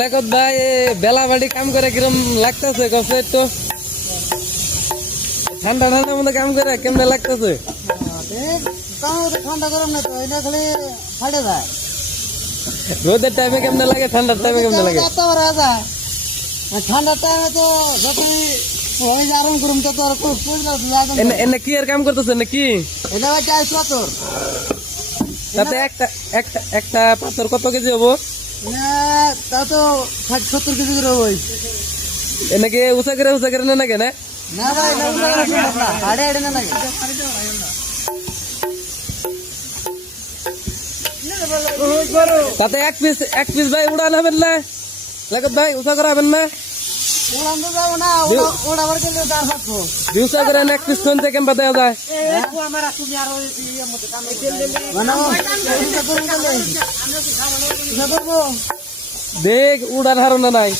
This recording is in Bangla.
লেখত ভাই বেলা বাড়ি কাম করে কিরম লাগতেছে কষ্ট একটু ঠান্ডা ঠান্ডার মধ্যে কাম করে কেমনে লাগতেছে? ঠান্ডা গরম না তো এটা খালি ফাটে যায়। রোদের টাইমে কেমনে লাগে, ঠান্ডার টাইমে কেমনে লাগে? ঠান্ডার টাইমে তো যতই ওই যে আরাম করুম তত আর খুব এনে কি আর কাম করতেছে নাকি? এটা ভাই চাই পাথর তাতে একটা একটা একটা পাথর কত কেজি হবো? তা তো 60-70 কেজি করে ওই এনেকে উঁচা করে না নাকি না? না ভাই না হাড়ে হাড়ে না লাগে। তাতে এক পিস ভাই উড়ান হবেন না, লেখত ভাই উঁচা করা হবেন না? উড়ান তো যাবো না, ওড়াবার গেলে তার থাকবো উঁচা করে এক পিস কোনতে কেমন দেওয়া যায়? করবো দেখ উড়ার হারনা নাই।